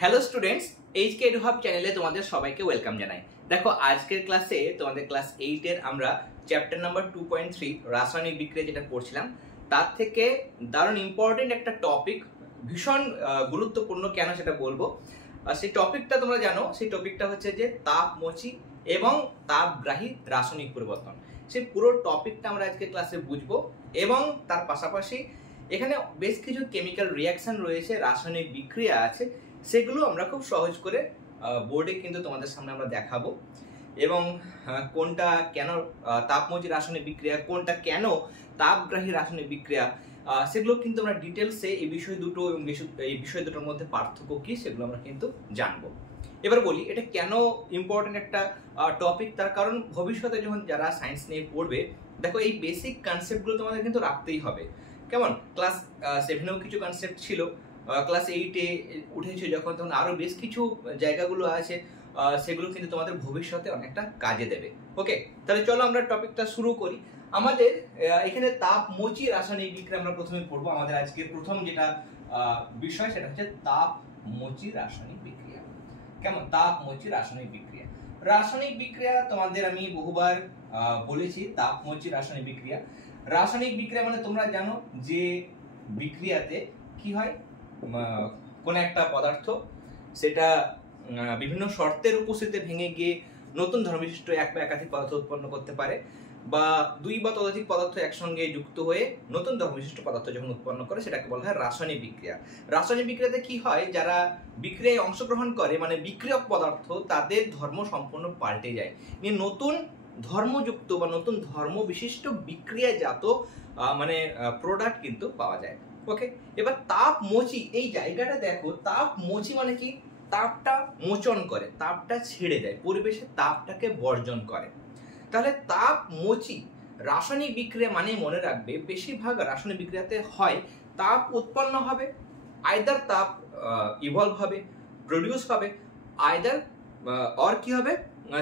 Hello students, HK Edu Hub চ্যানেলে তোমাদের সবাইকে ওয়েলকাম জানাই। দেখো, আজকের ক্লাসে তোমাদের ক্লাস 8 এর আমরা চ্যাপ্টার নাম্বার 2.3 রাসায়নিক বিক্রিয়া যেটা পড়ছিলাম, তার থেকে দারুণ ইম্পর্টেন্ট একটা টপিক, ভীষণ গুরুত্বপূর্ণ কেন সেটা বলবো। সেই টপিকটা তোমরা জানো, সেই টপিকটা হচ্ছে যে তাপমোচী এবং তাপগ্রাহী রাসায়নিক পরিবর্তন। সেই পুরো টপিকটা আমরা আজকে ক্লাসে বুঝবো এবং তার পাশাপাশি এখানে বেশ কিছু কেমিক্যাল রিয়াকশন রয়েছে, রাসায়নিক বিক্রিয়া আছে, সেগুলো আমরা খুব সহজ করে বোর্ডে কিন্তু তোমাদের সামনে আমরা দেখাবো। এবং কোনটা কেন তাপমোচী রাসায়নিক বিক্রিয়া, কোনটা কেন তাপগ্রাহী রাসায়নিক বিক্রিয়া, সেগুলো কিন্তু আমরা ডিটেলসে এই বিষয় দুটো এবং এই বিষয় দুটোর মধ্যে পার্থক্য কি সেগুলো আমরা কিন্তু জানবো। এবার বলি এটা কেন ইম্পর্টেন্ট একটা টপিক। তার কারণ ভবিষ্যতে যখন যারা সায়েন্স নিয়ে পড়বে, দেখো এই বেসিক কনসেপ্টগুলো তোমাদের কিন্তু রাখতেই হবে। কেমন, ক্লাস 7এও কিছু কনসেপ্ট ছিল, ক্লাস 8-এ উঠেছে যখন, তখন আরো বেশ কিছু জায়গাগুলো আছে, সেগুলো কিন্তু তোমাদের ভবিষ্যতে অনেকটা কাজে দেবে। ওকে, তাহলে চলো আমরা টপিকটা শুরু করি। আমাদের এখানে তাপমোচী রাসায়নিক বিক্রিয়া আমরা প্রথমে পড়বো। আমাদের আজকের প্রথম যেটা বিষয় সেটা হচ্ছে তাপমোচী রাসায়নিক বিক্রিয়া। কেমন, তাপমোচী রাসায়নিক বিক্রিয়া। রাসায়নিক বিক্রিয়া তোমাদের আমি বহুবার বলেছি, তাপমোচী রাসায়নিক বিক্রিয়া। রাসায়নিক বিক্রিয়া মানে তোমরা জানো যে বিক্রিয়াতে কি হয়, কোন একটা পদার্থ সেটা বিভিন্ন শর্তের উপস্থিতিতে ভেঙে গিয়ে নতুন ধর্মবিশিষ্ট এক বা একাধিক পদার্থ উৎপন্ন করতে পারে, বা দুই বা ততোধিক পদার্থ একসঙ্গে যুক্ত হয়ে নতুন ধর্মবিশিষ্ট পদার্থ যখন উৎপন্ন করে সেটাকে বলা হয় রাসায়নিক বিক্রিয়া। রাসায়নিক বিক্রিয়াতে কি হয়, যারা বিক্রিয়ায় অংশগ্রহণ করে মানে বিক্রিয়ক পদার্থ, তাদের ধর্ম সম্পূর্ণ পাল্টে যায়, নিয়ে নতুন ধর্মযুক্ত বা নতুন ধর্ম বিশিষ্ট বিক্রিয়াজাত মানে প্রোডাক্ট কিন্তু পাওয়া যায়। ওকে, এবার তাপমোচী এই জায়গাটা দেখো, তাপমোচী মানে কি, তাপটা মোচন করে, তাপটা ছেড়ে দেয়, পরিবেশের তাপটাকে বর্জন করে। তাহলে তাপমোচী রাসায়নিক বিক্রিয়া মানে মনে রাখবে, বেশিরভাগ রাসায়নিক বিক্রিয়াতে হয় তাপ উৎপন্ন হবে, আইদার তাপ ইভলভ হবে, প্রডিউস হবে, আইদার অর কি হবে,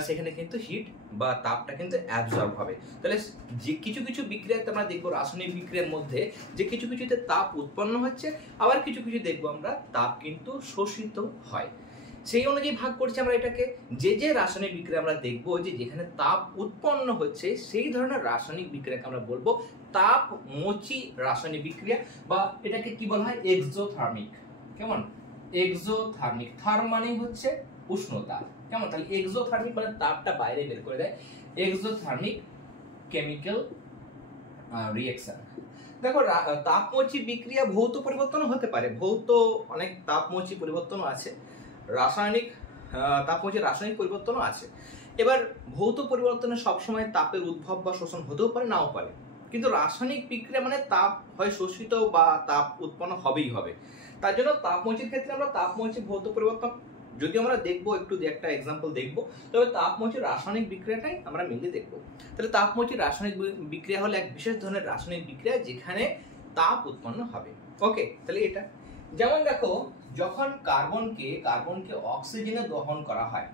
সেখানে কিন্তু হিট বা তাপটা কিন্তু অ্যাবজর্ব হবে। তাহলে যে কিছু কিছু বিক্রিয়াতে আমরা দেখবো রাসায়নিক বিক্রিয়ার মধ্যে যে কিছু কিছুতে তাপ উৎপন্ন হচ্ছে, আবার কিছু কিছু দেখবো আমরা তাপ কিন্তু শোষিত হয়। সেই অনুযায়ী ভাগ করছি আমরা এটাকে। যে রাসায়নিক বিক্রিয়া আমরা দেখবো যে যেখানে তাপ উৎপন্ন হচ্ছে, সেই ধরনের রাসায়নিক বিক্রিয়াকে আমরা বলবো তাপমোচী রাসায়নিক বিক্রিয়া, বা এটাকে কি বলা হয়, এক্সোথার্মিক। কেমন, এক্সোথার্মিক, থার্ম মানে হচ্ছে উষ্ণতা। কেমন, তাহলে এক্সোথার্মিক মানে তাপটা বাইরে বের করে দেয়, এক্সোথার্মিক কেমিক্যাল রিঅ্যাকশন। দেখো, তাপমোচী বিক্রিয়া ভৌত পরিবর্তন হতে পারে, ভৌত অনেক তাপমোচী পরিবর্তনও আছে, রাসায়নিক তাপমোচী রাসায়নিক পরিবর্তনও আছে। এবার ভৌত পরিবর্তনে সবসময় তাপের উদ্ভব বা শোষণ হতেও পারে, নাও পারে, কিন্তু রাসায়নিক বিক্রিয়া মানে তাপ হয় শোষিত বা তাপ উৎপন্ন হবেই হবে। তার জন্য তাপমোচীর ক্ষেত্রে আমরা তাপমোচী ভৌত পরিবর্তন যদি আমরা দেখবো, একটু একটা এক্সাম্পল দেখবো, তবে তাপমোচী রাসায়নিক বিক্রিয়াটাই আমরা মিলে দেখবো। তাহলে তাপমোচী রাসায়নিক বিক্রিয়া হলো এক বিশেষ ধরনের রাসায়নিক বিক্রিয়া যেখানে তাপ উৎপন্ন হবে। ওকে, তাহলে এটা যেমন দেখো, যখন কার্বনকে অক্সিজেনে দহন করা হয়,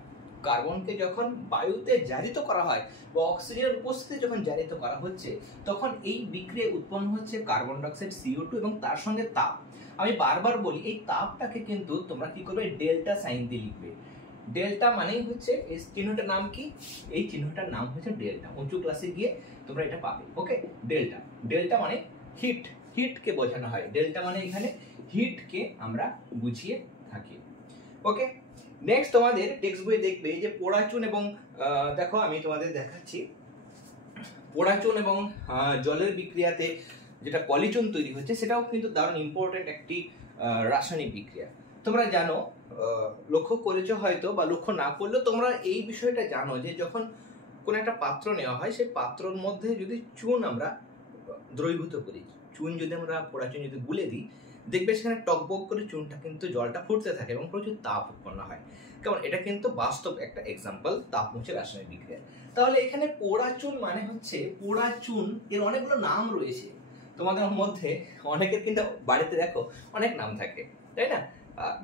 কার্বনকে যখন বায়ুতে জারিত করা হয় বা অক্সিজেনের উপস্থিতি যখন জারিত করা হচ্ছে, তখন এই বিক্রিয়া উৎপন্ন হচ্ছে কার্বন ডাইঅক্সাইড CO2 এবং তার সঙ্গে তাপ। আমি বারবার বলি, এই তাপটাকে কিন্তু তোমরা কি করবে, ডেল্টা সাইন দিয়ে লিখবে। ডেল্টা মানেই হচ্ছে, এই চিহ্নটার নাম কি, এই চিহ্নটার নাম হচ্ছে ডেল্টা। উঁচু ক্লাসে গিয়ে তোমরা এটা পাবে। ওকে, ডেল্টা, ডেল্টা মানে হিট, হিটকে বোঝানো হয়। ডেল্টা মানে এখানে হিটকে আমরা বুঝিয়ে থাকি। ওকে, নেক্সট তোমাদের টেক্সট বই দেখবে যে পোড়াচুন এবং দেখো আমি তোমাদের দেখাচ্ছি, পোড়াচুন এবং জলের বিক্রিয়াতে যেটা পলিচুন তৈরি হচ্ছে, সেটাও কিন্তু দারুণ ইম্পর্টেন্ট একটি রাসায়নিক বিক্রিয়া। তোমরা জানো, লক্ষ্য করেছো হয়তো, বা লক্ষ্য না করলেও তোমরা এই বিষয়টা জানো যে যখন কোন একটা পাত্র নেওয়া হয়, সেই পাত্রর মধ্যে যদি চুন আমরা দ্রবীভূত করি, চুন যদি আমরা পোড়াচুন যদি গুলে দিই, দেখবে সেখানে টকবক করে চুনটা কিন্তু জলটা ফুটতে থাকে এবং প্রচুর তাপ উৎপন্ন হয়। কেমন, এটা কিন্তু বাস্তব একটা এক্সাম্পল তাপমোচী রাসায়নিক বিক্রিয়া। তাহলে এখানে পোড়াচুন মানে হচ্ছে, পোড়াচুন এর অনেকগুলো নাম রয়েছে। তোমাদের মধ্যে অনেকের কিন্তু বাড়িতে দেখো অনেক নাম থাকে, তাই না?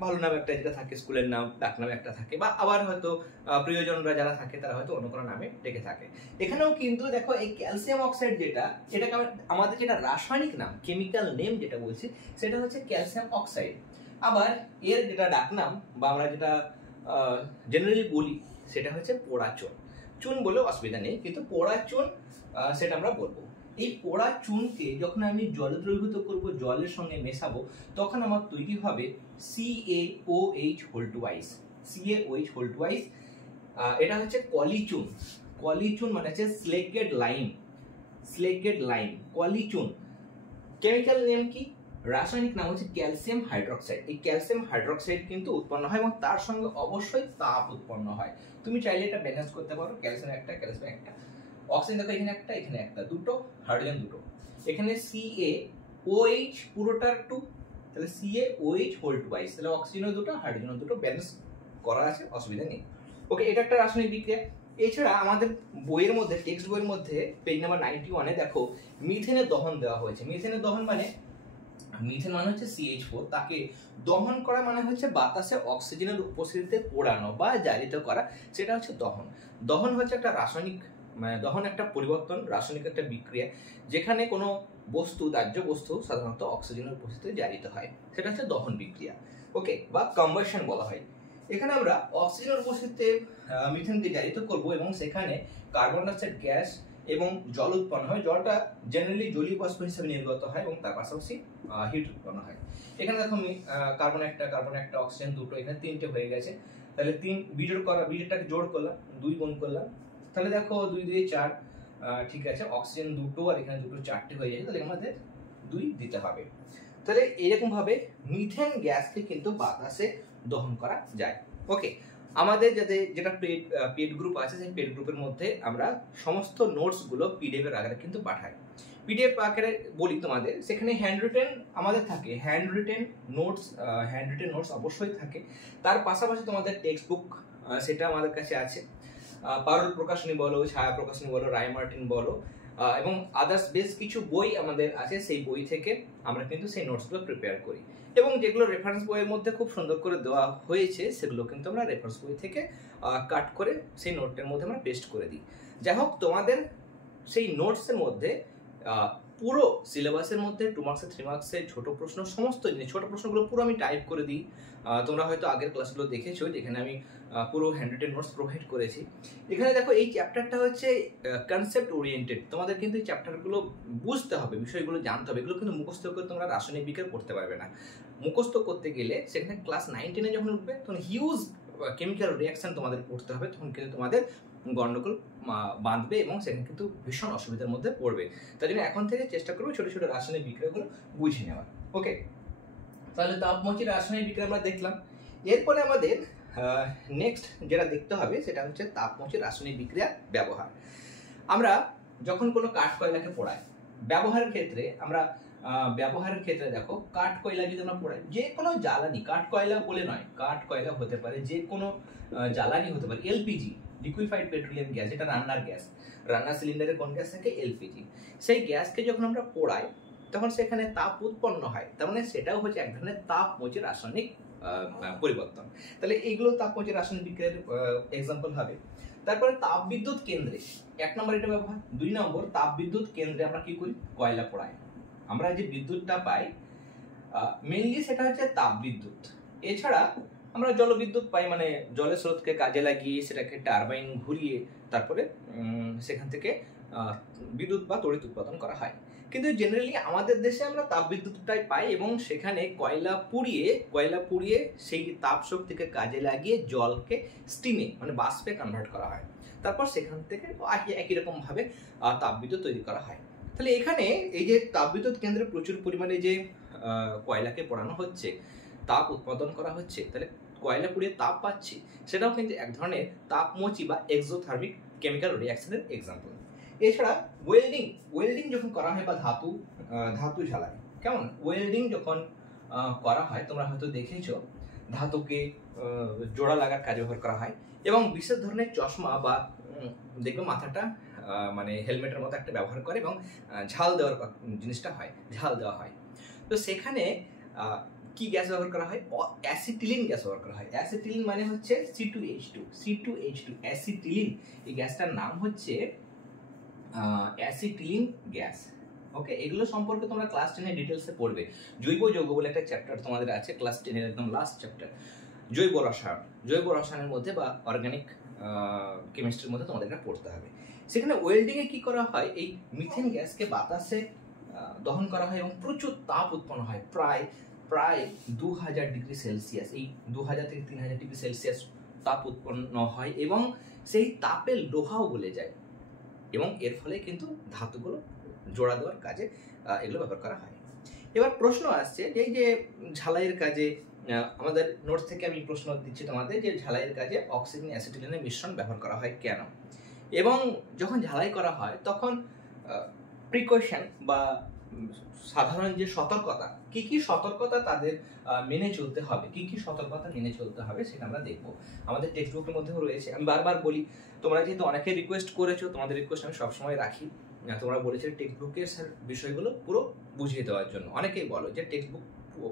ভালো নাম একটা যেটা থাকে, স্কুলের নাম, ডাক নাম একটা থাকে, বা আবার হয়তো প্রিয়জনরা যারা থাকে তারা হয়তো অন্য কোনো নামে ডেকে থাকে। এখানেও কিন্তু দেখো এই ক্যালসিয়াম অক্সাইড এটাকে আমাদের যেটা রাসায়নিক নাম, কেমিক্যাল নেম যেটা বলছি, সেটা হচ্ছে ক্যালসিয়াম অক্সাইড। আবার এর যেটা ডাকনাম বা আমরা যেটা জেনারেলি বলি সেটা হচ্ছে পোড়া চুন। চুন বলে অসুবিধা নেই, কিন্তু পোড়া চুন সেটা আমরা বলবো। এই পোড়া চুনকে যখন আমি জলে দ্রবীভূত করব, জলের সঙ্গে মেশাবো, তখন আমার তৈরি হবে CaOH whole twice. CaOH whole twice, এটা হচ্ছে কলিচুন। কলিচুন মানে হচ্ছে স্লেকেড লাইম। স্লেকেড লাইম, কলিচুন। কেমিক্যাল নেম কি? রাসায়নিক নাম হচ্ছে ক্যালসিয়াম হাইড্রোক্সাইড। এই ক্যালসিয়াম হাইড্রোক্সাইড কিন্তু উৎপন্ন হয় এবং তার সঙ্গে অবশ্যই তাপ উৎপন্ন হয়। তুমি চাইলে এটা ব্যালেন্স করতে পারো, ক্যালসিয়াম একটা, ক্যালসিয়াম একটা, অক্সিজেন দেখো এখানে একটা, এখানে একটা, দুটো, হাইড্রোজেন দুটো, এখানে CaOH পুরোটার 2, তাহলে CaOH হোল টুয়াইস, তাহলে অক্সিজেনও দুটো, হাইড্রোজেনও দুটো, ব্যালেন্স করা আছে, অসুবিধা নেই। ওকে, এটা একটা রাসায়নিক বিক্রিয়া। এছাড়া আমাদের বইয়ের মধ্যে, টেক্সট বইয়ের মধ্যে পেজ নাম্বার 91-এ দেখো মিথেনের দহন দেওয়া হয়েছে। মিথেনের দহন মানে, মিথেন মানে হচ্ছে CH4, তাকে দহন করা মানে হচ্ছে বাতাসে অক্সিজেনের উপস্থিতিতে পোড়ানো বা জারিত করা, সেটা হচ্ছে দহন। দহন হচ্ছে একটা রাসায়নিক, মানে দহন একটা পরিবর্তন, রাসায়নিক একটা বিক্রিয়া, যেখানে কোনো বস্তু, দাহ্য বস্তু সাধারণত অক্সিজেনের উপস্থিতিতে জারিত হয়, সেটা হচ্ছে দহন বিক্রিয়া। ওকে, বা কম্বাশন বলা হয়। এখানে আমরা অক্সিজেনের উপস্থিতিতে মিথেনকে জারিত করব এবং সেখানে কার্বন ডাইঅক্সাইড গ্যাস এবং জল উৎপন্ন হয়। জলটা জেনারেলি জলীয় বাষ্প হিসেবে নির্গত হয় এবং তার পাশাপাশি হিট উৎপন্ন হয়। এখানে দেখো কার্বন একটা, অক্সিজেন দুটো, এখানে তিনটে হয়ে গেছে। তাহলে বিজোড়টাকে জোড় করলাম, 2 গুণ করলাম, তাহলে দেখো 2 2 4, ঠিক আছে, অক্সিজেন দুটো আর এখানে দুটো, 4টে হয়ে যাচ্ছে। তাহলে আমাদের 2 দিতে হবে। তাহলে এরকম ভাবে মিথেন গ্যাসকে কিন্তু বাতাসে দহন করা যায়। ওকে, আমাদের যেটা পেড গ্রুপ আছে, সেই পেড গ্রুপের মধ্যে আমরা সমস্ত নোটস গুলো পিডিএফ এর আকারে কিন্তু পাঠাই। পিডিএফ আকারে বলি তোমাদের, সেখানে হ্যান্ড রিটেন আমাদের থাকে, হ্যান্ড রিটেন নোটস অবশ্যই থাকে। তার পাশাপাশি তোমাদের টেক্সট বুক সেটা আমাদের কাছে আছে। পারুল প্রকাশনী বলো, ছায়া প্রকাশনী বলো, রায় মার্টিন বলো, এবং আদার্স বেশ কিছু বই আমাদের আছে। সেই বই থেকে আমরা কিন্তু সেই নোটসগুলো প্রিপেয়ার করি এবং যেগুলো রেফারেন্স বইয়ের মধ্যে খুব সুন্দর করে দেওয়া হয়েছে, সেগুলো কিন্তু আমরা রেফারেন্স বই থেকে কাট করে সেই নোটের মধ্যে আমরা পেস্ট করে দিই। যাই হোক, তোমাদের সেই নোটসের মধ্যে পুরো সিলেবাসের মধ্যে 2 মার্কসের, 3 মার্কসের ছোট প্রশ্ন, সমস্ত জিনিস, ছোট প্রশ্নগুলো পুরো আমি টাইপ করে দিই। তোমরা হয়তো আগের ক্লাসগুলো দেখেছো, যেখানে আমি পুরো হ্যান্ড রিটেন নোটস প্রোভাইড করেছি। এখানে দেখো এই চ্যাপ্টারটা হচ্ছে কনসেপ্ট ওরিয়েন্টেড। তোমাদের কিন্তু এই চ্যাপ্টারগুলো বুঝতে হবে, বিষয়গুলো জানতে হবে। এগুলো কিন্তু মুখস্থ করে তোমরা রাসায়নিক বিজ্ঞান পড়তে পারবে না। মুখস্থ করতে গেলে সেখানে ক্লাস 9-10-এ যখন উঠবে, তখন হিউজ কেমিক্যাল রিয়াকশন তোমাদের পড়তে হবে, তখন কিন্তু তোমাদের গন্ডগোল বাঁধবে এবং সেখানে কিন্তু ভীষণ অসুবিধার মধ্যে পড়বে। তাই জন্য এখন থেকে চেষ্টা করবো ছোট ছোট রাসায়নিক বিক্রিয়াগুলো বুঝে নেওয়ার। ওকে, তাহলে তাপমোচী রাসায়নিক বিক্রিয়া আমরা দেখলাম। এরপরে আমাদের নেক্সট যেটা দেখতে হবে সেটা হচ্ছে তাপমোচী রাসায়নিক বিক্রিয়ার ব্যবহার। আমরা যখন কোনো কাঠ কয়লাকে পোড়াই, ব্যবহারের ক্ষেত্রে দেখো, কাঠ কয়লা যদি আমরা পোড়াই, যে কোনো জ্বালানি, কাঠ কয়লা বলে নয়, কাঠ কয়লা হতে পারে, যে কোনো জ্বালানি হতে পারে, এলপিজি, লিকুইফাইড পেট্রোলিয়াম গ্যাস, যেটা রান্নার গ্যাস, রান্নার সিলিন্ডারে কোন গ্যাস থাকে? এলপিজি। সেই গ্যাসকে যখন আমরা পোড়াই, তখন সেখানে তাপ উৎপন্ন হয়, তার মানে সেটাও হচ্ছে এক ধরনের তাপমোচী রাসায়নিক পরিবর্তন। তাহলে এইগুলো তাপমোচী রাসায়নিক বিক্রিয়ার এক্সাম্পল হবে। তারপরে তাপবিদ্যুৎ কেন্দ্রে 1 নম্বর এটা ব্যবহার। 2 নম্বর, তাপবিদ্যুৎ কেন্দ্রে আমরা কি করি? কয়লা পোড়াই। আমরা যে বিদ্যুৎটা পাই মেইনলি সেটা হচ্ছে তাপবিদ্যুৎ। এছাড়া আমরা জলবিদ্যুৎ পাই, মানে জলের স্রোতকে কাজে লাগিয়ে সেটাকে টারবাইন ঘুরিয়ে তারপরে সেখান থেকে বিদ্যুৎ বা তড়িৎ উৎপাদন করা হয়। কিন্তু জেনারেলি আমাদের দেশে আমরা তাপবিদ্যুৎটাই পাই এবং সেখানে কয়লা পুড়িয়ে সেই তাপ শক্তিকে কাজে লাগিয়ে জলকে স্টিমে, মানে বাষ্পে কনভার্ট করা হয়। তারপর সেখান থেকে একই রকম ভাবে তাপবিদ্যুৎ তৈরি করা হয়। তাহলে এখানে এই যে তাপবিদ্যুৎ কেন্দ্রে প্রচুর পরিমাণে যে কয়লাকে পোড়ানো হচ্ছে, তাপ উৎপাদন করা হচ্ছে, তাহলে কয়লা পুড়িয়ে তাপ পাচ্ছি, সেটাও কিন্তু এক ধরনের তাপমোচী বা এক্সোথার্মিক কেমিক্যাল রিঅ্যাকশনের এক্সাম্পল। এছাড়া ওয়েল্ডিং যখন করা হয়, বা ধাতু ঝালাই, কেমন ওয়েল্ডিং যখন করা হয়, তোমরা হয়তো দেখেছো, ধাতুকে জোড়া লাগার কাজে ব্যবহার করা হয় এবং বিশেষ ধরনের চশমা বা দেখবে মাথাটা মানে হেলমেটের মতো একটা ব্যবহার করে এবং ঝাল দেওয়ার জিনিসটা হয়, ঝাল দেওয়া হয়। তো সেখানে কি গ্যাস ব্যবহার করা হয়? অ্যাসিটিলিন গ্যাস ব্যবহার করা হয়। অ্যাসিটিলিন মানে হচ্ছে C2H2, অ্যাসিটিলিন। এই গ্যাসটার নাম হচ্ছে অ্যাসিটিলিন গ্যাস। ওকে, এগুলো সম্পর্কে তোমরা ক্লাস 10 এর ডিটেলসে পড়বে। জৈব যৌগ বলে একটা চ্যাপ্টার তোমাদের আছে ক্লাস 10 এর একদম লাস্ট চ্যাপ্টার, জৈব রসায়ন। জৈব রসায়নের মধ্যে বা অর্গানিক কেমিস্ট্রির মধ্যে তোমাদের এটা পড়তে হবে। সেখানে ওয়েল্ডিং এ কি করা হয়, এই মিথেন গ্যাসকে বাতাসে দহন করা হয় এবং প্রচুর তাপ উৎপন্ন হয়, প্রায় 2000 ডিগ্রি সেলসিয়াস, এই 2000 থেকে 3000 ডিগ্রি সেলসিয়াস তাপ উৎপন্ন হয় এবং সেই তাপে লোহাও গলে যায় এবং এর ফলে কিন্তু ধাতুগুলো জোড়া দেওয়ার কাজে এগুলো ব্যবহার করা হয়। এবার প্রশ্ন আসছে যে এই যে ঝালাইয়ের কাজে, আমাদের নোটস থেকে আমি প্রশ্ন দিচ্ছি তোমাদের, যে ঝালাইয়ের কাজে অক্সিজেন অ্যাসিটিলিনের মিশ্রণ ব্যবহার করা হয় কেন, এবং যখন ঝালাই করা হয় তখন প্রিকশন বা সাধারণ যে সতর্কতা, কি কি সতর্কতা তাদের মেনে চলতে হবে, কি কি সতর্কতা মেনে চলতে হবে সেটা আমরা দেখবো। আমাদের টেক্সট বুকের মধ্যেও রয়েছে। আমি বারবার বলি, তোমরা যেহেতু অনেকে রিকোয়েস্ট করেছো, তোমাদের রিকোয়েস্ট আমি সবসময় রাখি। তোমরা বলেছো টেক্সট বুকের বিষয়গুলো পুরো বুঝিয়ে দেওয়ার জন্য। অনেকেই বলো যে টেক্সট বুক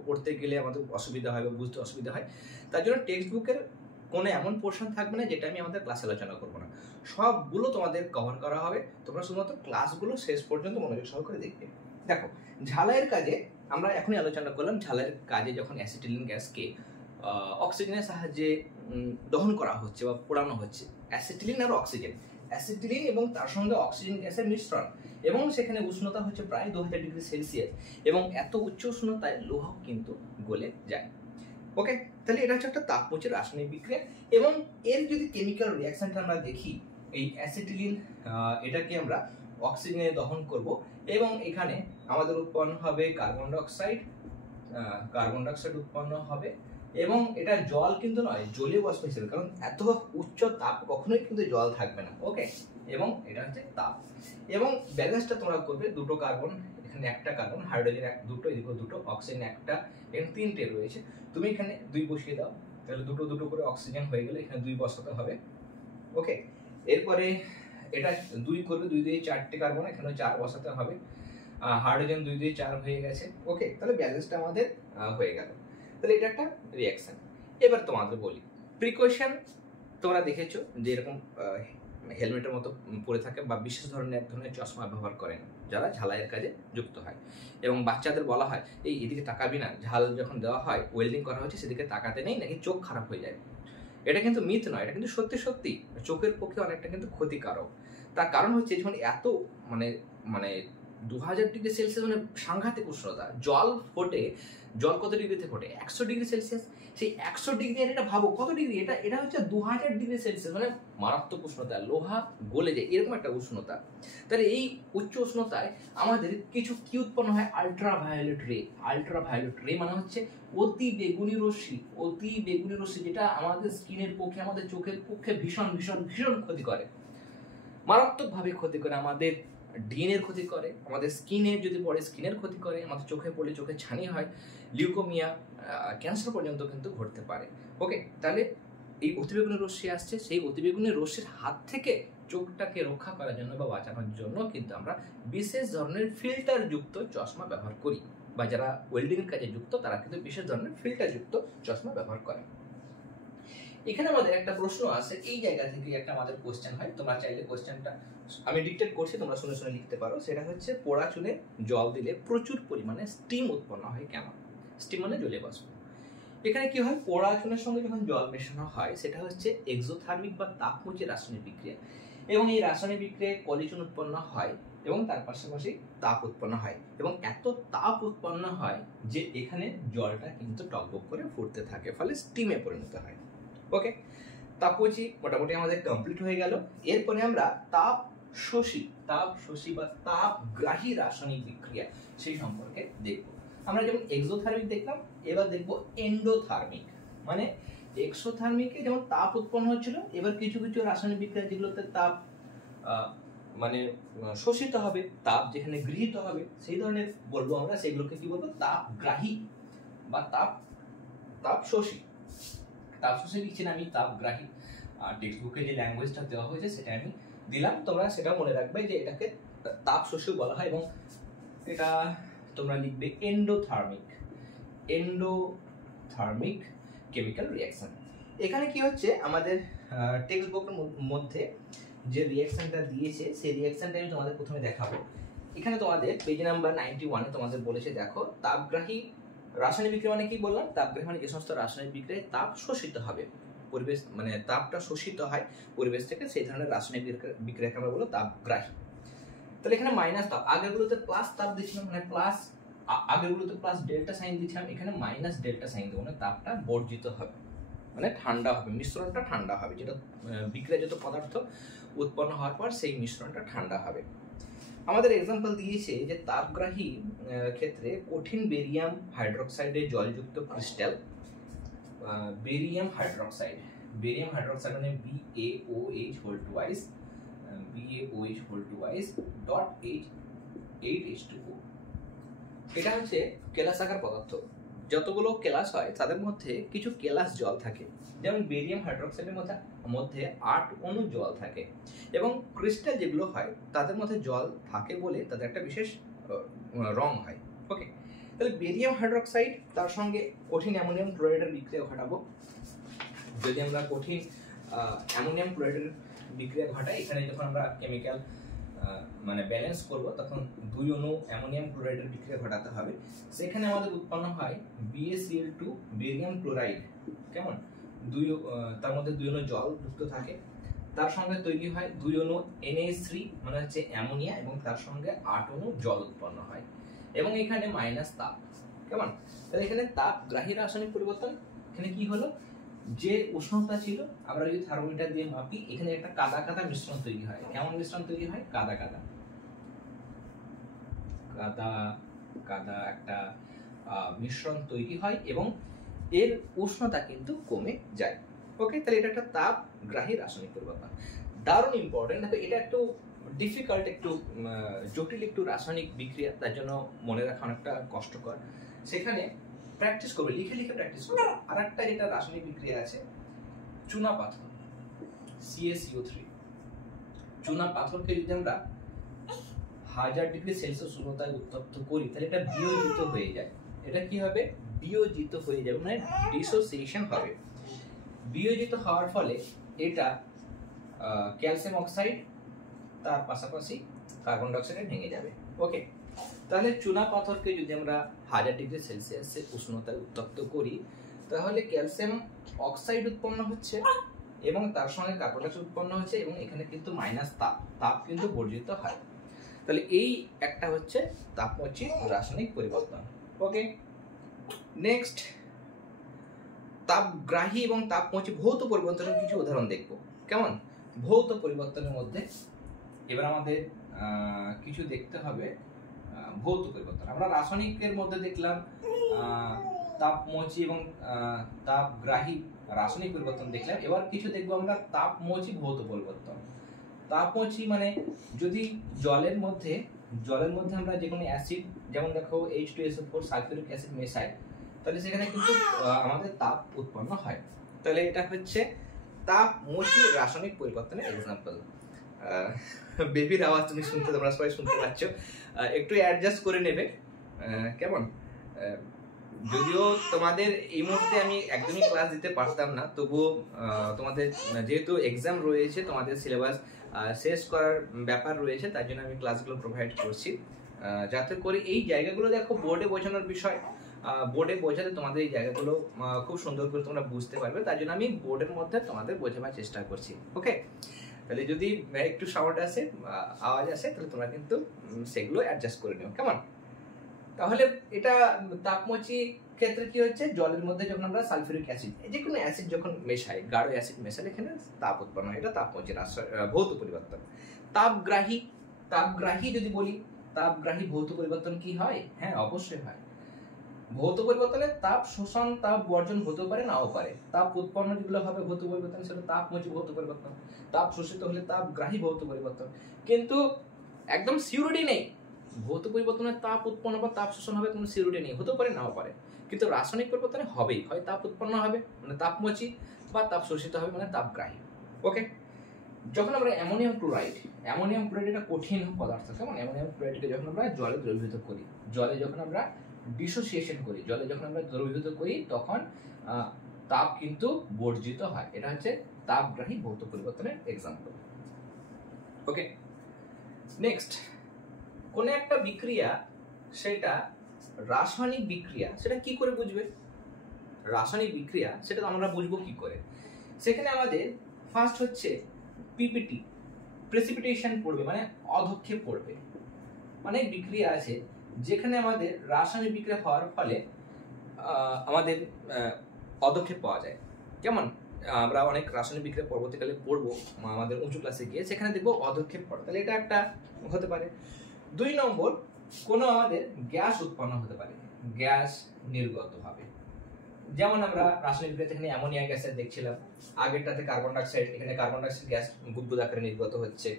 পড়তে গেলে আমাদের অসুবিধা হয় বা বুঝতে অসুবিধা হয়, তার জন্য টেক্সট বুকের কোনো এমন পোর্শন থাকবে না যেটা আমি আমাদের ক্লাসে আলোচনা করবো না, সবগুলো তোমাদের কভার করা হবে। তোমরা শুধুমাত্র ক্লাসগুলো শেষ পর্যন্ত মনোযোগ সহকারে দেখবে। দেখো, ঝালাইয়ের কাজে আমরা এখনই আলোচনা করলাম, ঝালাইয়ের কাজে যখন অ্যাসিটিলিন গ্যাসকে অক্সিজেনের সাহায্যে দহন করা হচ্ছে বা পোড়ানো হচ্ছে, অ্যাসিটিলিন আর অক্সিজেন, অ্যাসিটিলিন এবং তার সঙ্গে অক্সিজেন গ্যাসের মিশ্রণ, এবং সেখানে উষ্ণতা হচ্ছে প্রায় 2000 ডিগ্রি সেলসিয়াস, এবং এত উচ্চ উষ্ণতায় লোহাও কিন্তু গলে যায়। ওকে, তাহলে এটা হচ্ছে একটা তাপমোচী রাসায়নিক বিক্রিয়া। এবং এর যদি কেমিক্যাল রিয়াকশনটা আমরা দেখি, এই অ্যাসিটিলিন এটাকে আমরা অক্সিজেনে দহন করব এবং এখানে আমাদের উৎপন্ন হবে কার্বন ডাইঅক্সাইড উৎপন্ন হবে, এবং এটা জল কিন্তু নয়, জলীয় বাষ্প হিসেবে, কারণ এত উচ্চ তাপ কখনোই কিন্তু জল থাকবে না। ওকে, এবং এটা হচ্ছে তাপ। এবং ব্যালেন্সটা তোমরা করবে, দুটো কার্বন, এখানে একটা কার্বন, হাইড্রোজেন দুটো, এদিকে দুটো, অক্সিজেন একটা, এখানে 3টে রয়েছে, তুমি এখানে 2 বসিয়ে দাও, তাহলে দুটো দুটো করে অক্সিজেন হয়ে গেলে এখানে 2 বসাতে হবে। ওকে, এরপরে এটা 2 করবে, 2 দিয়ে 4টে কার্বন, এখানে 4 বসাতে হবে, হাইড্রোজেন 2 দিয়ে 4 হয়ে গেছে। ওকে, তাহলে ব্যালেন্সটা আমাদের হয়ে গেল। তাহলে এটা একটা রিয়াকশন। এবার তোমাদের বলি প্রিকশন, তোমরা দেখেছো যে এরকম হেলমেটের মতো পরে থাকে বা বিশেষ ধরনের এক ধরনের চশমা ব্যবহার করেন যারা ঝালাইয়ের কাজে যুক্ত হয়, এবং বাচ্চাদের বলা হয় এই এদিকে তাকাবি না, ঝাল যখন দেওয়া হয়, ওয়েল্ডিং করা হচ্ছে, সেদিকে তাকাতে নেই, নাকি চোখ খারাপ হয়ে যায়। এটা কিন্তু মিথ নয়, এটা কিন্তু সত্যি সত্যি চোখের পক্ষে অনেকটা কিন্তু ক্ষতিকারক। তার কারণ হচ্ছে যখন এত মানে মানে 2000 ডিগ্রি সেলসিয়াস, মানে সাংঘাতিক উষ্ণতা, জল কত ডিগ্রিতে ফোটে, 100 ডিগ্রি সেলসিয়াস। সেই 100 ডিগ্রি, এটা ভাবো কত ডিগ্রি, এটা হচ্ছে 2000 ডিগ্রি সেলসিয়াস, মানে মারাত্মক উষ্ণতা, লোহা গলে যায়, এরকম একটা উষ্ণতা। তাহলে এই উচ্চ উষ্ণতায় আমাদের কিছু কি উৎপন্ন হয়, আল্ট্রাভায়োলেট রে মানে হচ্ছে অতি বেগুনি রশ্মি, যেটা আমাদের স্কিনের পক্ষে, আমাদের চোখের পক্ষে ভীষণ ভীষণ ভীষণ ক্ষতি করে, মারাত্মকভাবে ক্ষতি করে, আমাদের ডিএনএর ক্ষতি করে, আমাদের স্কিনের যদি পড়ে স্কিনের ক্ষতি করে, আমাদের চোখে পড়লে চোখে ছানি হয়, লিউকোমিয়া, ক্যান্সার পর্যন্ত কিন্তু ঘটতে পারে। ওকে, তাহলে এই অতিবেগুনি রশ্মি আসছে, সেই অতিবেগুনি রশ্মির হাত থেকে চোখটাকে রক্ষা করার জন্য বা বাঁচানোর জন্য কিন্তু আমরা বিশেষ ধরনের ফিল্টারযুক্ত চশমা ব্যবহার করি, বা যারা ওয়েল্ডিং এর কাজে যুক্ত তারা কিন্তু বিশেষ ধরনের ফিল্টারযুক্ত চশমা ব্যবহার করে। এখানে আমাদের একটা প্রশ্ন আছে, এই জায়গা থেকে একটা আমাদের কোশ্চেন হয়, তোমরা চাইলে কোশ্চেনটা আমি ডিকটেট করছি, তোমরা শুনে শুনে লিখতে পারো। সেটা হচ্ছে পোড়া চুনে জল দিলে প্রচুর পরিমাণে স্টিম উৎপন্ন হয় কেন? স্টিম মানে জলীয় বাষ্প। এখানে কি হয়, পোড়া চুনের সঙ্গে যখন জল মেশানো হয়, সেটা হচ্ছে এক্সোথার্মিক বা তাপমোচী রাসায়নিক বিক্রিয়া, এবং এই রাসায়নিক বিক্রিয়ায় পলিচুন উৎপন্ন হয় এবং তার পাশাপাশি তাপ উৎপন্ন হয়, এবং এত তাপ উৎপন্ন হয় যে এখানে জলটা কিন্তু টকবক করে ফুটতে থাকে, ফলে স্টিমে পরিণত হয়। ওকে, তাপমোচী মোটামুটি আমাদের কমপ্লিট হয়ে গেল। এরপরে আমরা তাপ শোষী বা তাপগ্রাহী রাসায়নিক বিক্রিয়া সেই সম্পর্কে দেখব। আমরা যেমন এক্সোথার্মিক দেখলাম, এবার দেখব এন্ডোথার্মিক। মানে এক্সোথার্মিকে যেমন তাপ উৎপন্ন হচ্ছিল, এবার কিছু কিছু রাসায়নিক বিক্রিয়া যেগুলোতে তাপ মানে শোষিত হবে, তাপ যেখানে গৃহীত হবে, সেই ধরনের বলবো আমরা, সেগুলোকে কি বলবো, তাপগ্রাহী বা তাপ শোষী লিখছি না আমি, তাপগ্রাহী। টেক্সট বুকে যে ল্যাঙ্গুয়েজটা দেওয়া হয়েছে সেটা আমি দিলাম, তোমরা সেটা মনে রাখবে যে এটাকে তাপ শোষী বলা হয়, এবং এটা তোমরা লিখবে এন্ডোথার্মিক কেমিক্যাল রিঅ্যাকশন। এখানে কি হচ্ছে, আমাদের টেক্সট বুকের মধ্যে যে রিঅ্যাকশনটা দিয়েছে সেই রিঅ্যাকশনটা আমি তোমাদের প্রথমে দেখাবো। এখানে তোমাদের পেজ নাম্বার 91 তোমাদের বলেছে দেখো তাপগ্রাহী রাসায়নিক বিক্রিয়া মানে কি বললাম, তাপগ্রাহী মানে যে সমস্ত রাসায়নিক বিক্রিয়ায় তাপ শোষিত হবে, পরিবেশ মানে তাপটা শোষিত হয় পরিবেশ থেকে, সেই ধরনের রাসায়নিক বিক্রিয়াকে আমরা বলবো তাপগ্রাহী। তাহলে এখানে মাইনাস তাপ, আগেরগুলোতে প্লাস তাপ দিচ্ছিলাম মানে প্লাস, আগেরগুলোতে প্লাস ডেল্টা সাইন দিচ্ছিলাম, এখানে মাইনাস ডেল্টা সাইন দেবো, মানে তাপটা বর্জিত হবে, মানে ঠান্ডা হবে, মিশ্রণটা ঠান্ডা হবে, যেটা বিক্রিয়াজাত পদার্থ উৎপন্ন হওয়ার পর সেই মিশ্রণটা ঠান্ডা হবে। আমাদের এক্সাম্পল দিয়েছে যে তাপগ্রাহী ক্ষেত্রে কঠিন বেরিয়াম হাইড্রোক্সাইডের জলযুক্ত ক্রিস্টাল, বেরিয়াম হাইড্রোক্সাইড মানে BaOH whole twice dot H8H2O, এটা হচ্ছে কেলাসাকার পদার্থ। যতগুলো কেলাস হয় তাদের মধ্যে কিছু কেলাস জল থাকে, যেমন বেরিয়াম হাইড্রোক্সাইডের মধ্যে 8 অণু জল থাকে, এবং ক্রিস্টাল যেগুলো হয় তাদের মধ্যে জল থাকে বলে তাদের একটা বিশেষ রং হয়। ওকে, তাহলে বেরিয়াম হাইড্রোক্সাইড তার সঙ্গে কঠিন অ্যামোনিয়াম ক্লোরাইডের বিক্রিয়া ঘটাবো। যদি আমরা কঠিন অ্যামোনিয়াম ক্লোরাইডের বিক্রিয়া ঘটাই, এখানে যখন আমরা কেমিক্যাল মানে ব্যালেন্স করব তখন 2 অণু অ্যামোনিয়াম ক্লোরাইডের বিক্রিয়া ঘটাতে হবে। সেখানে আমাদের উৎপন্ন হয় BaCl2 বেরিয়াম ক্লোরাইড, কেমন তার মধ্যে 2 অণু জল যুক্ত থাকে, তার সঙ্গে তৈরি হয় 2 অণু NH3 মানে হচ্ছে অ্যামোনিয়া, এবং তার সঙ্গে 8 অণু জল উৎপন্ন হয়, এবং এখানে মাইনাস তাপ, কেমন। তাহলে এখানে তাপগ্রাহী রাসায়নিক পরিবর্তন, এখানে কি হলো, যে উষ্ণতা ছিল আমরা যদি থার্মোমিটার দিয়ে মাপি, এখানে একটা কাদা কাদা মিশ্রণ তৈরি হয়। কেমন মিশ্রণ তৈরি হয়? কাদা কাদা একটা মিশ্রণ তৈরি হয়, এবং এর উষ্ণতা কিন্তু কমে যায়। ওকে, তাহলে এটা একটা তাপগ্রাহী রাসায়নিক পরিবর্তন, দারুণ ইম্পর্টেন্ট। দেখো এটা একটু ডিফিকাল্ট, একটু জটিল একটু রাসায়নিক বিক্রিয়া, তার জন্য মনে রাখা অনেকটা কষ্টকর। সেখানে প্র্যাকটিস করবে, লিখে লিখে প্র্যাকটিস করবে। আর একটা যেটা রাসায়নিক বিক্রিয়া আছে, চুনা পাথর CaCO3, চুনা পাথরকে যদি আমরা 1000 ডিগ্রি সেলসিয়াস উষ্ণতায় উত্তপ্ত করি, তাহলে এটা বিয়োজিত হয়ে যায়। এটা কি হবে? বিয়োজিত হয়ে যাবে, মানে ডিসোসিয়েশন হবে। বিয়োজিত হওয়ার ফলে এটা ক্যালসিয়াম অক্সাইড, তার পাশাপাশি কার্বন ডাইঅক্সাইডে ভেঙে যাবে। ওকে, তাহলে চুনা পাথরকে যদি আমরা 1000 ডিগ্রি সেলসিয়াসে উষ্ণতায় উত্তপ্ত করি, তাহলে ক্যালসিয়াম অক্সাইড উৎপন্ন হচ্ছে, এবং তার সঙ্গে কার্বন ডাইঅক্সাইড উৎপন্ন হচ্ছে, এবং এখানে কিন্তু মাইনাস তাপ কিন্তু বর্জিত হয়। তাহলে এই একটা হচ্ছে তাপমোচী রাসায়নিক পরিবর্তন। ওকে, নেক্সট তাপগ্রাহী এবং তাপমোচী ভৌত পরিবর্তনের কিছু উদাহরণ দেখব। কেমন? ভৌত পরিবর্তনের মধ্যে এবার আমাদের কিছু দেখতে হবে। ভৌত পরিবর্তন আমরা রাসায়নিকের মধ্যে দেখলাম, তাপমোচী এবং তাপগ্রাহী রাসায়নিক পরিবর্তন দেখলাম। এবার কিছু দেখবো আমরা তাপমোচী ভৌত পরিবর্তন। তাপমোচী মানে যদি জলের মধ্যে আমরা যে কোনো অ্যাসিড, যেমন দেখো H2SO4 সালফিউরিক অ্যাসিড মেশাই, তাহলে সেখানে কিন্তু আমাদের তাপ উৎপন্ন হয়। তাহলে এটা হচ্ছে তাপমোচী রাসায়নিক পরিবর্তনের এক্সাম্পল। বেবির আওয়াজ তুমি তোমরা সবাই শুনতে পাচ্ছ, একটু অ্যাডজাস্ট করে নেবে, কেমন। যদিও তোমাদের এই মুহূর্তে আমি একদমই ক্লাস দিতে পারতাম না, তবুও তোমাদের যেহেতু এক্সাম রয়েছে, তোমাদের সিলেবাস শেষ করার ব্যাপার রয়েছে, তার জন্য আমি ক্লাসগুলো প্রোভাইড করছি, যাতে করে এই জায়গাগুলো দেখো বোর্ডে বোঝানোর বিষয়, বোর্ডে বোঝালে তোমাদের এই জায়গাগুলো খুব সুন্দর করে তোমরা বুঝতে পারবে, তার জন্য আমি বোর্ডের মধ্যে তোমাদের বোঝাবার চেষ্টা করছি। ওকে, তাহলে যদি একটু সাউন্ড আসে, আওয়াজ আসে, তাহলে তোমরা কিন্তু সেগুলো অ্যাডজাস্ট করে নিও, কেমন। তাহলে এটা তাপমোচী ক্ষেত্রে কি হচ্ছে, জলের মধ্যে যখন আমরা সালফিউরিক অ্যাসিড, যে কোনো অ্যাসিড যখন মেশাই, গাঢ় অ্যাসিড মেশালে এখানে তাপ উৎপন্ন হয়, এটা তাপমোচী ভৌত পরিবর্তন। তাপগ্রাহী যদি বলি, তাপগ্রাহী ভৌত পরিবর্তন কি হয়? হ্যাঁ, অবশ্যই হয়। ভৌত পরিবর্তনে তাপ শোষণ, তাপ বর্জন হতে পারে, নাও পারে। তাপ উৎপন্ন যেগুলো হবে ভৌত পরিবর্তন, সেটা তাপমোচী ভৌত পরিবর্তন। তাপ শোষিত হলে তাপগ্রাহী ভৌত পরিবর্তন। কিন্তু একদম সিউরিটি নেই ভৌত পরিবর্তনের তাপ উৎপন্ন বা তাপ শোষণ হবে, কোনো সিউরিটি নেই, হতে পারে, নাও পারে। কিন্তু রাসায়নিক পরিবর্তনে হবেই, হয় তাপ উৎপন্ন হবে মানে তাপমোচী, বা তাপ শোষিত হবে মানে তাপগ্রাহী। ওকে, যখন আমরা অ্যামোনিয়াম ক্লোরাইড একটা কঠিন পদার্থ, কেমন। অ্যামোনিয়াম ক্লোরাইডকে যখন আমরা জলে দ্রবীভূত করি, জলে যখন আমরা ডিসোসিয়েশন করি, জলে যখন আমরা দ্রবীভূত করি, তখন তাপ কিন্তু বর্জিত হয়। এটা হচ্ছে তাপগ্রাহী ভৌত পরিবর্তনের এক্সাম্পল। ওকে, নেক্সট কোন একটা বিক্রিয়া সেটা রাসায়নিক বিক্রিয়া সেটা কি করে বুঝবে? রাসায়নিক বিক্রিয়া সেটা আমরা বুঝবো কি করে? সেখানে আমাদের ফার্স্ট হচ্ছে পিপিটি, প্রেসিপিটেশন পড়বে, মানে অধক্ষেপ পড়বে। অনেক বিক্রিয়া আছে যেখানে আমাদের রাসায়নিক বিক্রিয়া হওয়ার ফলে আমাদের অধক্ষেপ পাওয়া যায়। যেমন আমরা অনেক রাসায়নিক বিক্রিয়া পরবর্তীকালে পড়বো আমাদের উঁচু ক্লাসে গিয়ে, সেখানে দেখবো অধক্ষেপ পড়ে, তাহলে এটা একটা হতে পারে। 2 নম্বর, কোনো আমাদের গ্যাস উৎপন্ন হতে পারে, গ্যাস নির্গত হবে। যেমন আমরা রাসায়নিক বিক্রিয়া এখানে অ্যামোনিয়া গ্যাসের দেখছিলাম, আগেরটাতে কার্বন ডাইঅক্সাইড, এখানে কার্বন ডাইঅক্সাইড গ্যাস বুদবুদ আকারে নির্গত হচ্ছে,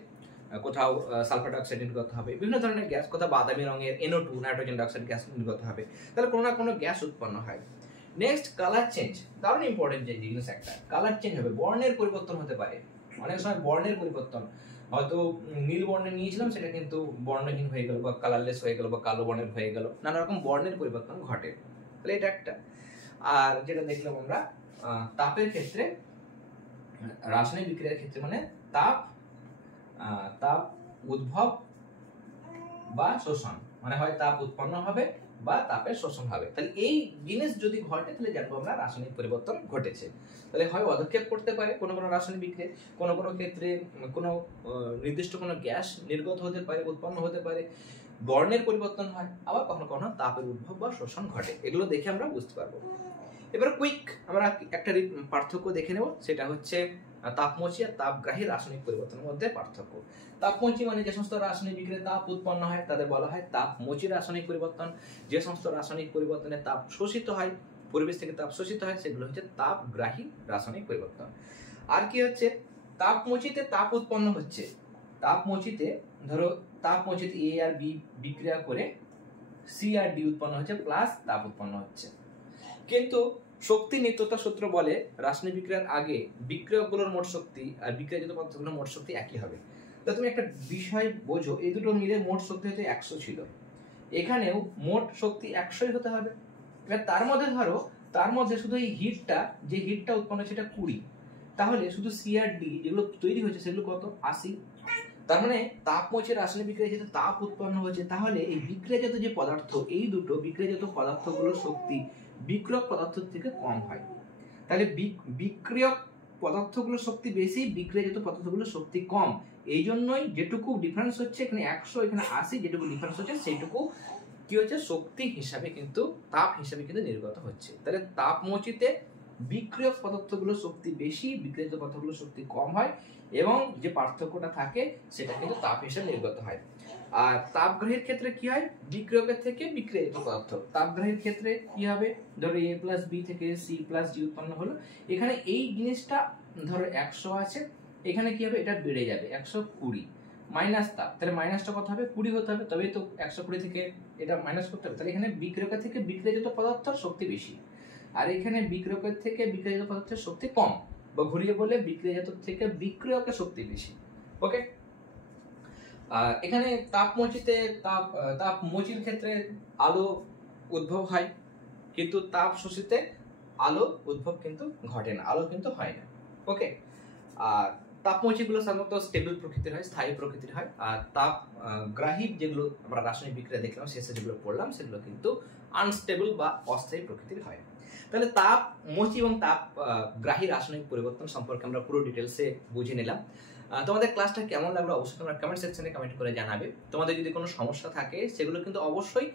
কোথাও সালফার ডাইঅক্সাইড নির্গত হবে, বিভিন্ন ধরনের গ্যাস, কোথাও বাদামি রঙের NO2 নাইট্রোজেন ডাইঅক্সাইড গ্যাস নির্গত হবে, তাহলে কোনো না কোনো গ্যাস উৎপন্ন হয়। নেক্সট, কালার চেঞ্জ, দারুণ ইম্পর্টেন্ট যে জিনিস, একটা কালার চেঞ্জ হবে, বর্ণের পরিবর্তন হতে পারে। অনেক সময় বর্ণের পরিবর্তন, হয়তো নীল বর্ণের নিয়েছিলাম সেটা কিন্তু বর্ণহীন হয়ে গেল, বা কালারলেস হয়ে গেল, বা কালো বর্ণের হয়ে গেল, নানা রকম বর্ণের পরিবর্তন ঘটে, তাহলে এটা একটা। আর যেটা দেখলাম আমরা তাপের ক্ষেত্রে, রাসায়নিক বিক্রিয়ার ক্ষেত্রে, মানে তাপ উদ্ভব বা শোষণ, মানে হয় তাপ উৎপন্ন হবে বা তাপের শোষণ হবে। তাহলে এই জিনিস যদি ঘটে তাহলে জানবো আমরা রাসায়নিক পরিবর্তন ঘটেছে। তাহলে হয় অধক্ষেপ করতে পারে কোনো কোনো রাসায়নিক বিক্রিয়া, কোনো কোনো ক্ষেত্রে কোনো নির্দিষ্ট কোনো গ্যাস নির্গত হতে পারে, উৎপন্ন হতে পারে, বর্ণের পরিবর্তন হয়, আবার কখনো কখনো তাপের উদ্ভব বা শোষণ ঘটে। এগুলো দেখে আমরা বুঝতে পারবো। এবার কুইক আমরা একটা পার্থক্য দেখে নেব, সেটা হচ্ছে তাপমোচী আর তাপগ্রাহী রাসায়নিক পরিবর্তনের মধ্যে পার্থক্য। তাপমোচী মানে যে সমস্ত রাসায়নিক বিক্রিয়ায় তাপ উৎপন্ন হয় তাদের বলা হয় তাপমোচী রাসায়নিক পরিবর্তন। যে সমস্ত রাসায়নিক পরিবর্তনে তাপ শোষিত হয়, পরিবেশ থেকে তাপ শোষিত হয়, সেগুলো হচ্ছে তাপগ্রাহী রাসায়নিক পরিবর্তন। আর কি হচ্ছে, তাপমোচীতে তাপ উৎপন্ন হচ্ছে, তাপমোচীতে ধরো তাপমোচীতে A আর B বিক্রিয়া করে C আর D উৎপন্ন হচ্ছে, প্লাস তাপ উৎপন্ন হচ্ছে। কিন্তু শক্তি নিত্যতা সূত্র বলে রাসায়নিক বিক্রিয়ার আগে বিক্রিয়কগুলোর মোট শক্তি আর বিক্রিয়াজাত পদার্থগুলোর মোট শক্তি একই হবে। তো তুমি একটা বিষয় বোঝো, এই দুটো মিলে মোট শক্তি হয়তো 100 ছিল, এখানেও মোট শক্তি 100ই হতে হবে। এবার তার মধ্যে শুধু এই হিটটা, যে হিটটা উৎপন্ন হচ্ছে সেটা 20, তাহলে শুধু C আর D যেগুলো তৈরি হয়েছে সেগুলো কত? 80। তার মানে তাপমোচী রাসায়নিক বিক্রিয়া যেহেতু তাপ উৎপন্ন হয়েছে, তাহলে এই বিক্রিয়াজাত যে পদার্থ, এই দুটো বিক্রিয়াজাত পদার্থগুলোর শক্তি বিক্রিয়ক পদার্থ থেকে কম হয়। তাহলে বিক্রিয়ক পদার্থগুলোর শক্তি বেশি, বিক্রিয়াজাত পদার্থগুলোর শক্তি কম। এই জন্যই যেটুকু ডিফারেন্স হচ্ছে, এখানে 100 এখানে 80, যেটুকু ডিফারেন্স হচ্ছে সেইটুকু কি হচ্ছে, শক্তি হিসাবে কিন্তু, তাপ হিসাবে কিন্তু নির্গত হচ্ছে। তাহলে তাপমোচীতে বিক্রিয়ক পদার্থগুলোর শক্তি বেশি, বিক্রিয়াজাত পদার্থগুলোর শক্তি কম হয়, এবং যে পার্থক্যটা থাকে সেটা কিন্তু তাপ হিসেবে নির্গত হয়। আর তাপগ্রাহীর ক্ষেত্রে কি হয়, বিক্রিয়কের থেকে বিক্রিয়াজাত পদার্থ, তাপগ্রাহীর ক্ষেত্রে কি হবে, ধরো A প্লাস B থেকে C প্লাস D উৎপন্ন হলো, এখানে এই জিনিসটা ধরো 100 আছে, এখানে কি হবে, এটা বেড়ে যাবে 120, মাইনাস তাপ, তাহলে মাইনাসটা কত হবে, 20 হতে হবে, তবেই তো 120 থেকে এটা মাইনাস করতে হবে। তাহলে এখানে বিক্রিয়কের থেকে বিক্রিয়াজাত পদার্থের শক্তি বেশি, আর এখানে বিক্রিয়কের থেকে বিক্রিয়াজাত পদার্থের শক্তি কম, বা ঘুরিয়ে বলে বিক্রিয়াজাত থেকে বিক্রিয়কের শক্তি বেশি। ওকে, এখানে তাপমোচীর ক্ষেত্রে আলো উদ্ভব হয়, কিন্তু তাপ শোষিতে আলো উদ্ভব কিন্তু ঘটে না, আলো কিন্তু হয় না। ওকে, আর তাপমোচীগুলো সাধারণত স্টেবল প্রকৃতির হয়, স্থায়ী প্রকৃতির হয়, আর তাপগ্রাহী যেগুলো আমরা রাসায়নিক বিক্রিয়া দেখলাম শেষে যেগুলো পড়লাম সেগুলো কিন্তু আনস্টেবল বা অস্থায়ী প্রকৃতির হয়। তাহলে তাপমোচী এবং তাপগ্রাহী রাসায়নিক পরিবর্তন সম্পর্কে আমরা পুরো ডিটেলসে বুঝে নিলাম। তোমাদের ক্লাসটা কেমন লাগলো অবশ্যই তোমরা কমেন্ট সেকশনে কমেন্ট করে জানাবে। তোমাদের যদি কোনো সমস্যা থাকে সেগুলো কিন্তু অবশ্যই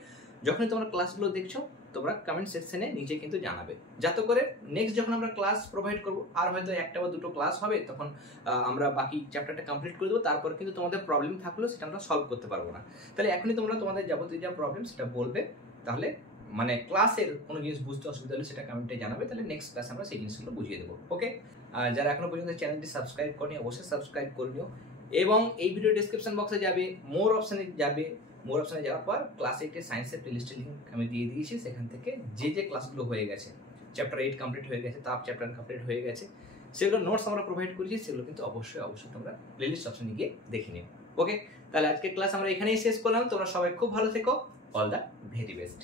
যখনই তোমরা ক্লাসগুলো দেখছো তোমরা কমেন্ট সেকশনে নিচে কিন্তু জানাবে, যাতে করে নেক্সট যখন আমরা ক্লাস প্রোভাইড করবো, আর হয়তো একটা বা দুটো ক্লাস হবে, তখন আমরা বাকি চ্যাপ্টারটা কমপ্লিট করে দেবো, তারপর কিন্তু তোমাদের প্রবলেম থাকলেও সেটা আমরা সলভ করতে পারবো না। তাহলে এখনই তোমরা তোমাদের যাবতীয় যা প্রবলেম সেটা বলবে, তাহলে মানে ক্লাসের কোনো জিনিস বুঝতে অসুবিধা হলে সেটা কমেন্টে জানাবে, তাহলে নেক্সট ক্লাসে আমরা সেই জিনিসগুলো বুঝিয়ে দেবো। ওকে, যারা এখনো পর্যন্ত চ্যানেলটি সাবস্ক্রাইব করনি অবশ্যই সাবস্ক্রাইব করে নিও, এবং এই ভিডিও ডিসক্রিপশন বক্সে যাবে, মোর অপশনে যাওয়ার পর ক্লাস 8 সায়েন্সের প্লেলিস্টের লিঙ্ক আমি দিয়ে দিয়েছি, সেখান থেকে যে ক্লাসগুলো হয়ে গেছে, চ্যাপ্টার 8 কমপ্লিট হয়ে গেছে, তাপ চ্যাপ্টার কমপ্লিট হয়ে গেছে, সেগুলো নোটস আমরা প্রোভাইড করেছি, সেগুলো কিন্তু অবশ্যই তোমরা প্লেলিস্ট অপশনে গিয়ে দেখে নিও। ওকে, তাহলে আজকে ক্লাস আমরা এখানেই শেষ করলাম। তোমরা সবাই খুব ভালো থেকো, অল দ্য ভেরি বেস্ট।